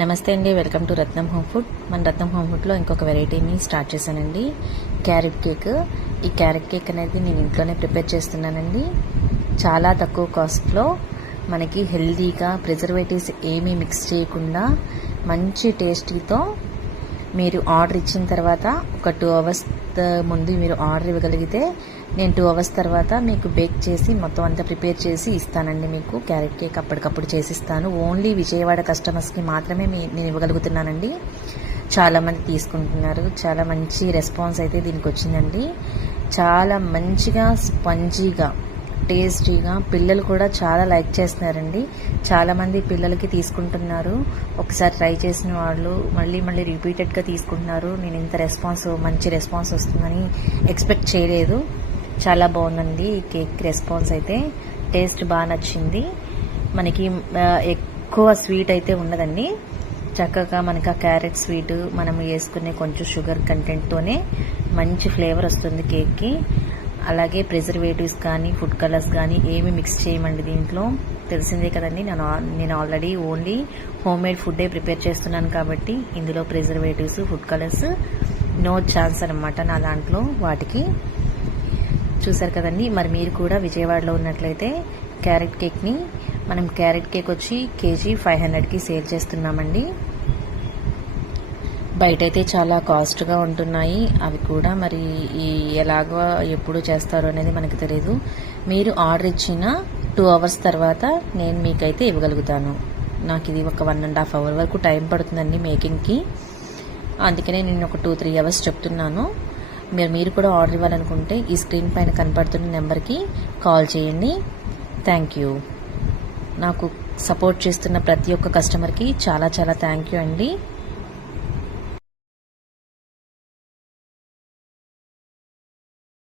నమస్తే అండి, welcome to Ratnam home food. మన రత్నం హోమ్ ఫుడ్లో ఇంకొక వెరైటీని స్టార్ట్ చేశానండి, క్యారెట్ కేక్. ఈ క్యారెట్ కేక్ అనేది నేను ఇంట్లోనే ప్రిపేర్ చేస్తున్నానండి. చాలా తక్కువ కాస్ట్లో మనకి హెల్తీగా, ప్రిజర్వేటివ్స్ ఏమీ మిక్స్ చేయకుండా మంచి టేస్టీతో మీరు ఆర్డర్ ఇచ్చిన తర్వాత ఒక 2 అవర్స్ ముందు మీరు ఆర్డర్ ఇవ్వగలిగితే నేను 2 అవర్స్ తర్వాత మీకు బేక్ చేసి మొత్తం అంతా ప్రిపేర్ చేసి ఇస్తానండి. మీకు క్యారెట్ కేక్ అప్పటికప్పుడు చేసిస్తాను. ఓన్లీ విజయవాడ కస్టమర్స్కి మాత్రమే నేను ఇవ్వగలుగుతున్నానండి. చాలామంది తీసుకుంటున్నారు. చాలా మంచి రెస్పాన్స్ అయితే దీనికి వచ్చిందండి. చాలా మంచిగా, స్పంజీగా, టేస్టీగా, పిల్లలు కూడా చాలా లైక్ చేస్తున్నారండి. చాలామంది పిల్లలకి తీసుకుంటున్నారు. ఒకసారి ట్రై చేసిన వాళ్ళు మళ్ళీ రిపీటెడ్గా తీసుకుంటున్నారు. నేను ఇంత మంచి రెస్పాన్స్ వస్తుందని ఎక్స్పెక్ట్ చేయలేదు. చాలా బాగుందండి ఈ కేక్ రెస్పాన్స్ అయితే. టేస్ట్ బాగా నచ్చింది. మనకి ఎక్కువ స్వీట్ అయితే ఉండదండి. చక్కగా మనకి ఆ క్యారెట్ స్వీట్ మనం వేసుకునే కొంచెం షుగర్ కంటెంట్తోనే మంచి ఫ్లేవర్ వస్తుంది కేక్కి. అలాగే ప్రిజర్వేటివ్స్ కానీ, ఫుడ్ కలర్స్ కానీ ఏమి మిక్స్ చేయమండి దీంట్లో. తెలిసిందే కదండి, నేను ఆల్రెడీ ఓన్లీ హోమ్ మేడ్ ఫుడ్డే ప్రిపేర్ చేస్తున్నాను కాబట్టి ఇందులో preservatives, food colours no chance అనమాట నా దాంట్లో వాటికి. చూసారు కదండి. మరి మీరు కూడా విజయవాడలో ఉన్నట్లయితే క్యారెట్ కేక్ని క్యారెట్ కేక్ వచ్చి కేజీ 500కి సేల్ చేస్తున్నామండి. బయట అయితే చాలా కాస్ట్గా ఉంటున్నాయి అవి కూడా. మరి ఎలాగో ఎప్పుడు చేస్తారో అనేది మనకు తెలియదు. మీరు ఆర్డర్ ఇచ్చిన 2 అవర్స్ తర్వాత నేను మీకైతే ఇవ్వగలుగుతాను. నాకు ఇది ఒక 1.5 అవర్ వరకు టైం పడుతుందండి మేకింగ్కి. అందుకనే నేను ఒక 2-3 అవర్స్ చెప్తున్నాను. మీరు కూడా ఆర్డర్ ఇవ్వాలనుకుంటే ఈ స్క్రీన్ పైన కనపడుతున్న నెంబర్కి కాల్ చేయండి. Thank you. నాకు సపోర్ట్ చేస్తున్న ప్రతి ఒక్క కస్టమర్కి చాలా థ్యాంక్ యూ అండి.